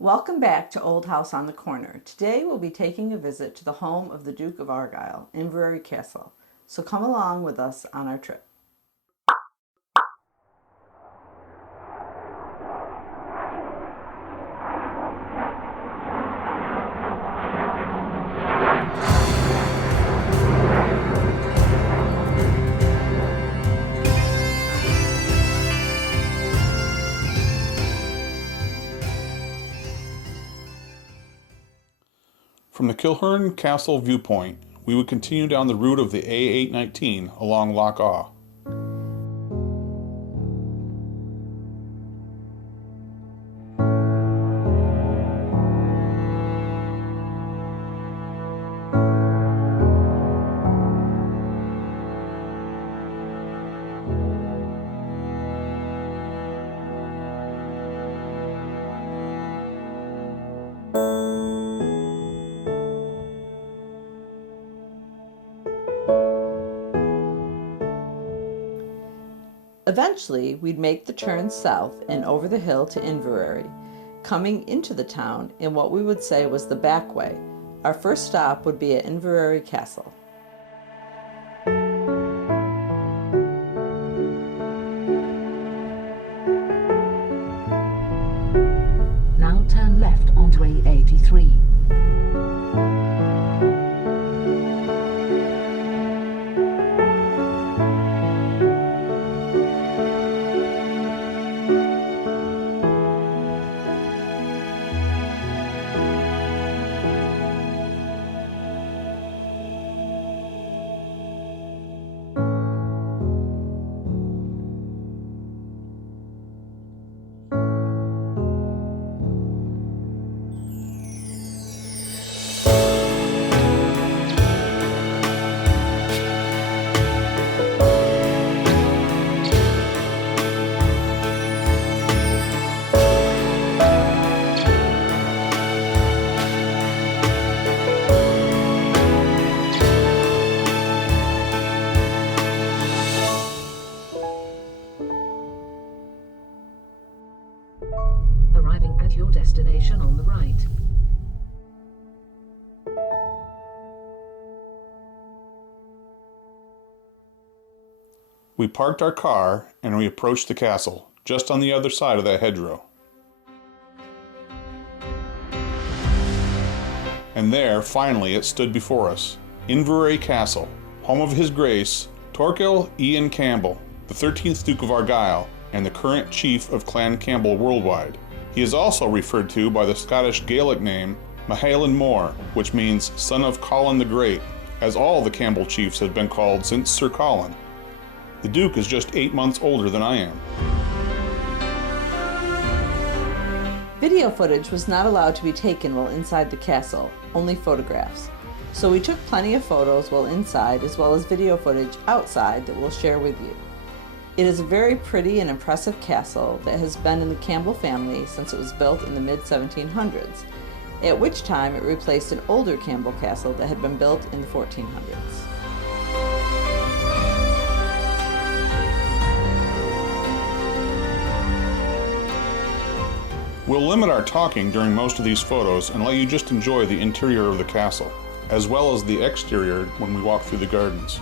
Welcome back to Old House on the Corner. Today we'll be taking a visit to the home of the Duke of Argyll, Inveraray Castle. So come along with us on our trip. From the Kilchurn Castle viewpoint, we would continue down the route of the A819 along Loch Awe. Eventually, we'd make the turn south and over the hill to Inveraray, coming into the town in what we would say was the back way. Our first stop would be at Inveraray Castle. Now turn left onto A83. Arriving at your destination on the right. We parked our car and we approached the castle, just on the other side of that hedgerow. And there, finally, it stood before us, Inveraray Castle, home of His Grace, Torquil Ian Campbell, the 13th Duke of Argyll, and the current chief of Clan Campbell worldwide. He is also referred to by the Scottish Gaelic name Mahalan Mór, which means son of Colin the Great, as all the Campbell chiefs have been called since Sir Colin. The Duke is just 8 months older than I am. Video footage was not allowed to be taken while inside the castle, only photographs. So we took plenty of photos while inside as well as video footage outside that we'll share with you. It is a very pretty and impressive castle that has been in the Campbell family since it was built in the mid-1700s, at which time it replaced an older Campbell castle that had been built in the 1400s. We'll limit our talking during most of these photos and let you just enjoy the interior of the castle, as well as the exterior when we walk through the gardens.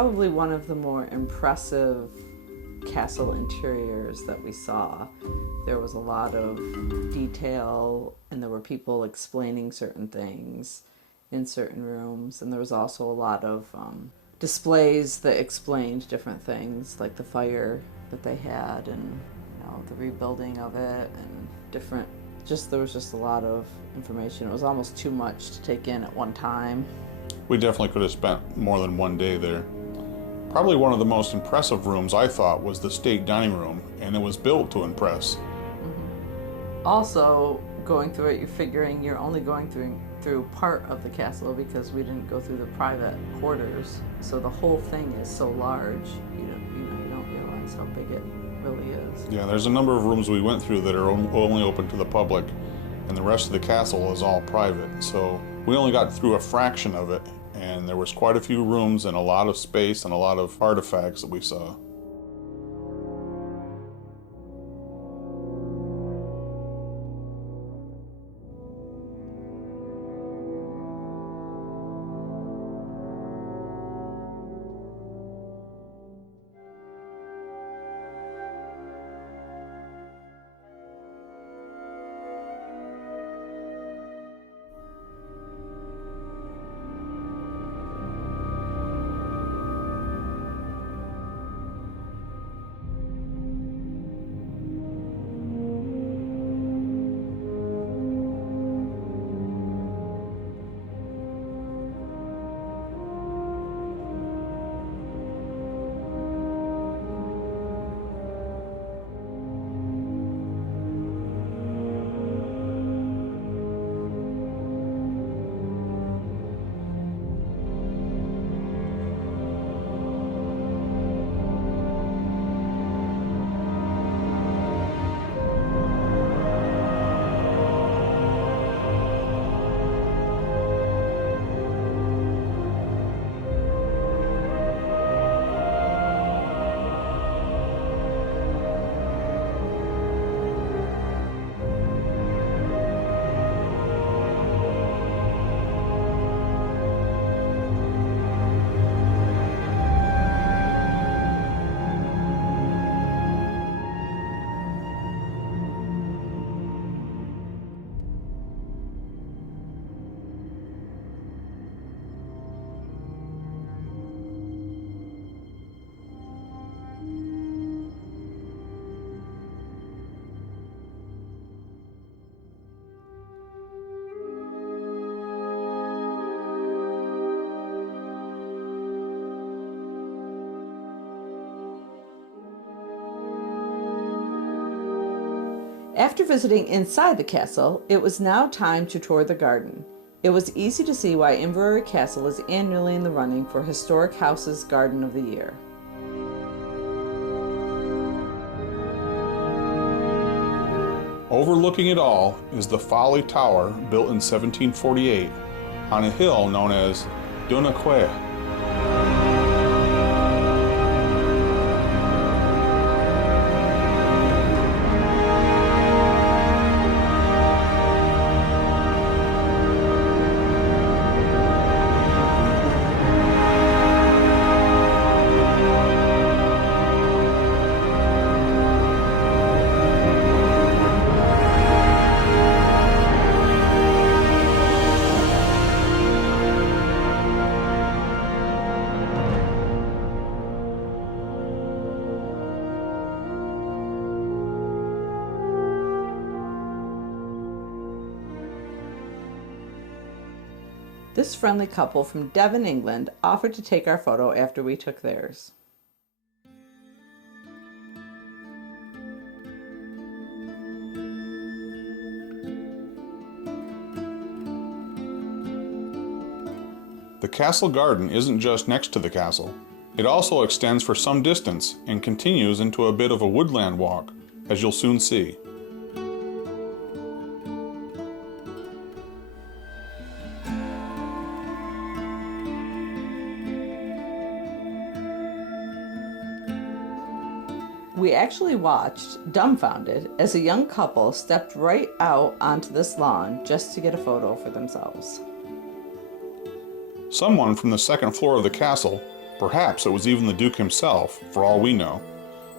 probably one of the more impressive castle interiors that we saw. There was a lot of detail, and there were people explaining certain things in certain rooms, and there was also a lot of displays that explained different things, like the fire that they had, and the rebuilding of it, and different. There was just a lot of information. It was almost too much to take in at one time. We definitely could have spent more than one day there. Probably one of the most impressive rooms, I thought, was the state dining room, and it was built to impress. Also, going through it, you're figuring you're only going through part of the castle, because we didn't go through the private quarters. So the whole thing is so large, you don't realize how big it really is. Yeah, there's a number of rooms we went through that are only open to the public, and the rest of the castle is all private. So we only got through a fraction of it, and there was quite a few rooms and a lot of space and a lot of artifacts that we saw. After visiting inside the castle, it was now time to tour the garden. It was easy to see why Inveraray Castle is annually in the running for Historic House's Garden of the Year. Overlooking it all is the Folly Tower, built in 1748, on a hill known as Dunaquay. This friendly couple from Devon, England, offered to take our photo after we took theirs. The castle garden isn't just next to the castle. It also extends for some distance and continues into a bit of a woodland walk, as you'll soon see. We actually watched, dumbfounded, as a young couple stepped right out onto this lawn just to get a photo for themselves. Someone from the second floor of the castle Perhaps it was even the Duke himself, for all we know,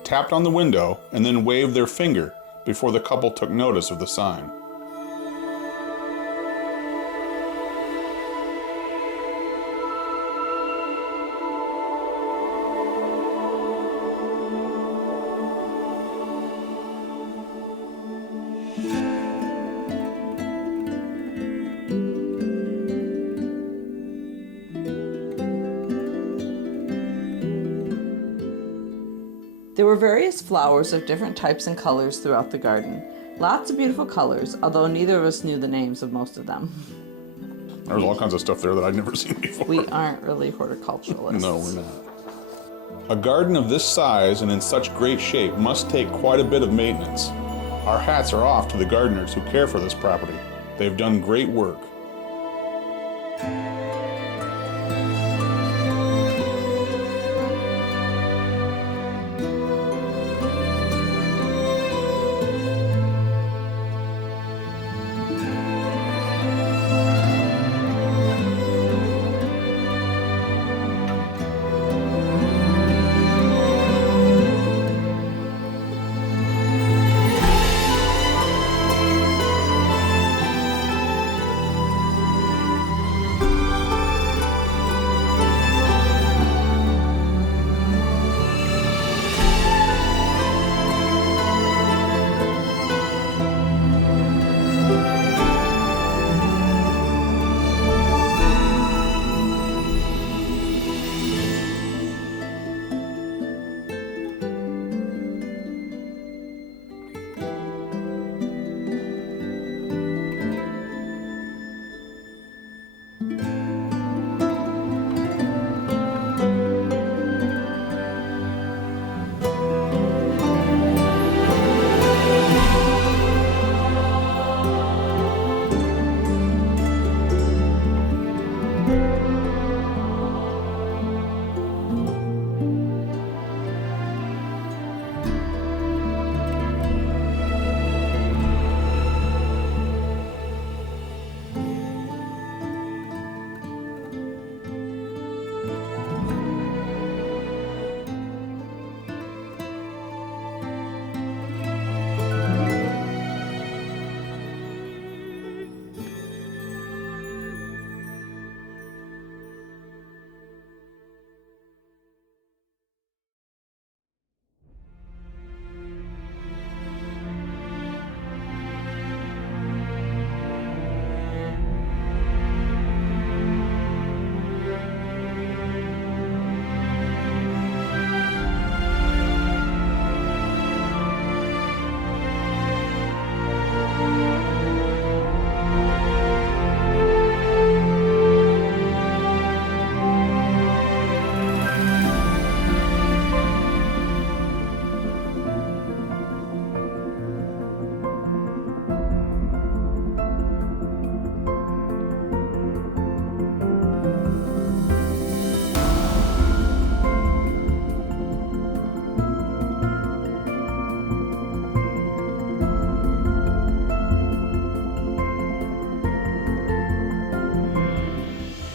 tapped on the window and then waved their finger before the couple took notice of the sign. There were various flowers of different types and colors throughout the garden. Lots of beautiful colors, although neither of us knew the names of most of them. There was all kinds of stuff there that I'd never seen before. We aren't really horticulturalists. No, we're not. A garden of this size and in such great shape must take quite a bit of maintenance. Our hats are off to the gardeners who care for this property. They've done great work.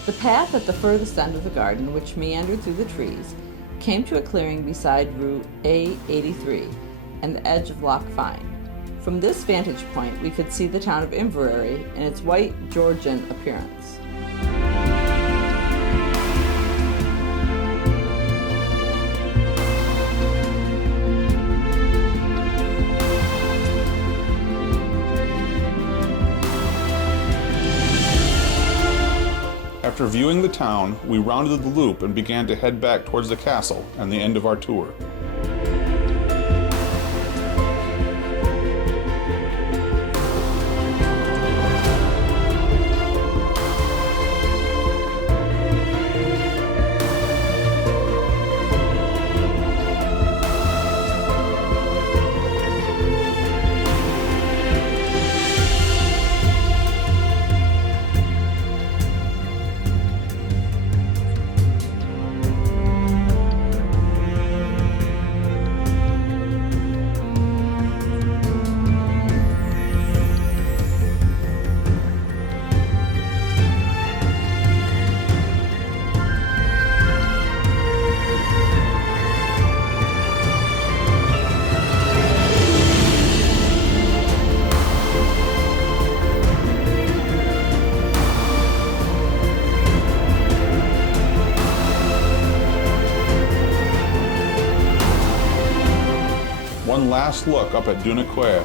The path at the furthest end of the garden, which meandered through the trees, came to a clearing beside Route A83 and the edge of Loch Fyne. From this vantage point, we could see the town of Inveraray in its white Georgian appearance. After viewing the town, we rounded the loop and began to head back towards the castle and the end of our tour. one last look up at Dunaquea.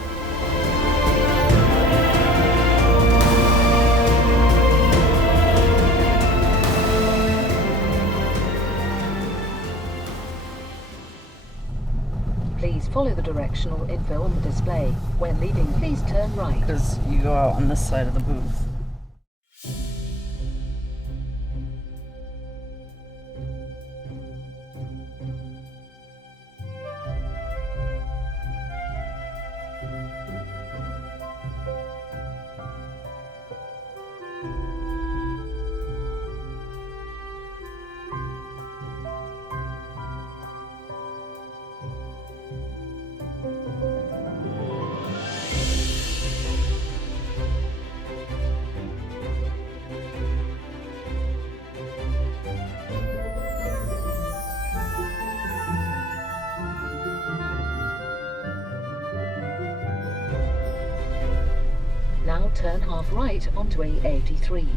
Please follow the directional info on the display. When leaving, please turn right. Because you go out on this side of the booth. Now turn half right onto A83.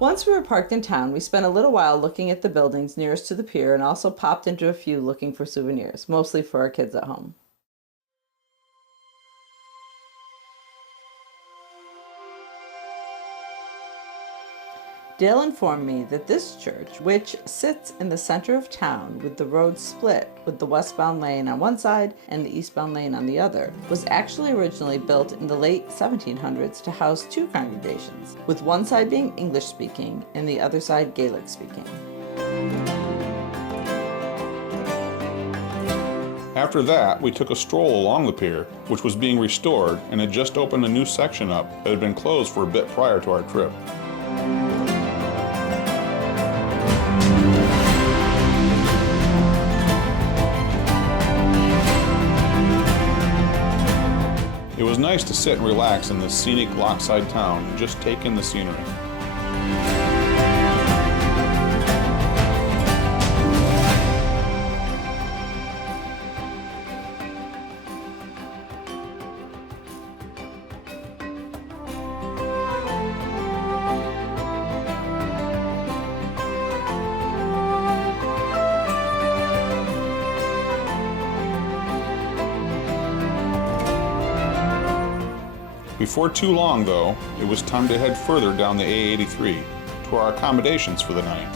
Once we were parked in town, we spent a little while looking at the buildings nearest to the pier and also popped into a few looking for souvenirs, mostly for our kids at home. Dale informed me that this church, which sits in the center of town with the road split with the westbound lane on one side and the eastbound lane on the other, was actually originally built in the late 1700s to house two congregations, with one side being English-speaking and the other side Gaelic-speaking. After that, we took a stroll along the pier, which was being restored and had just opened a new section up that had been closed for a bit prior to our trip. It was nice to sit and relax in this scenic lochside town and just take in the scenery. Before too long, though, it was time to head further down the A83 to our accommodations for the night,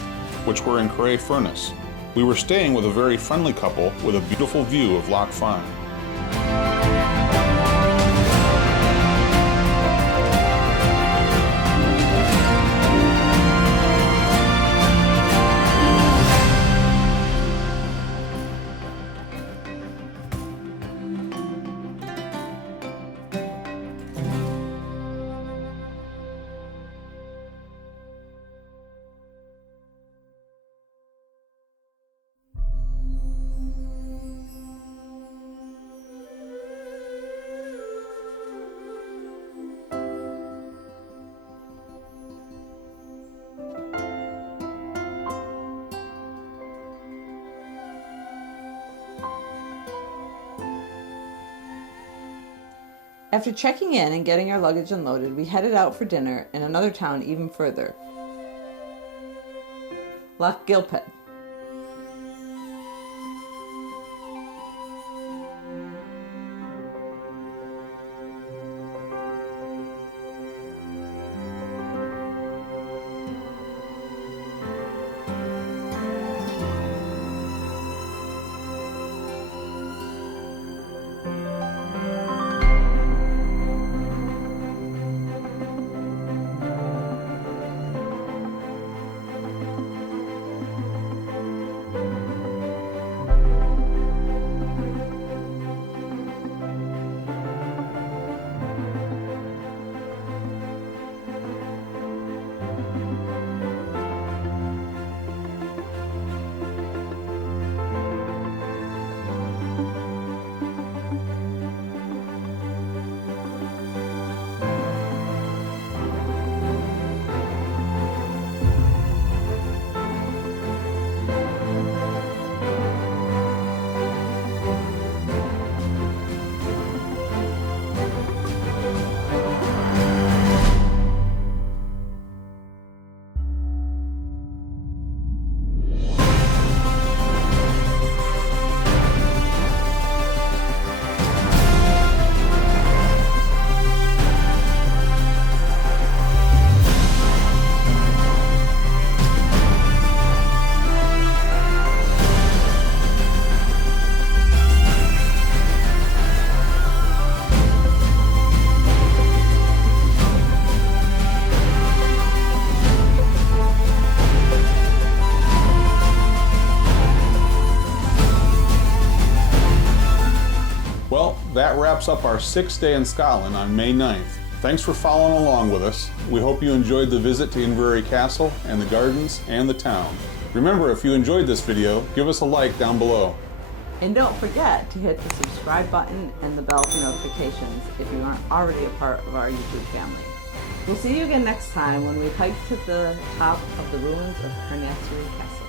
which were in Cray Furnace. We were staying with a very friendly couple with a beautiful view of Loch Fyne. After checking in and getting our luggage unloaded, we headed out for dinner in another town even further, Lochgilphead. Well, that wraps up our 6th day in Scotland on May 9th. Thanks for following along with us. We hope you enjoyed the visit to Inveraray Castle and the gardens and the town. Remember, if you enjoyed this video, give us a like down below. And don't forget to hit the subscribe button and the bell for notifications if you aren't already a part of our YouTube family. We'll see you again next time when we hike to the top of the ruins of Inveraray Castle.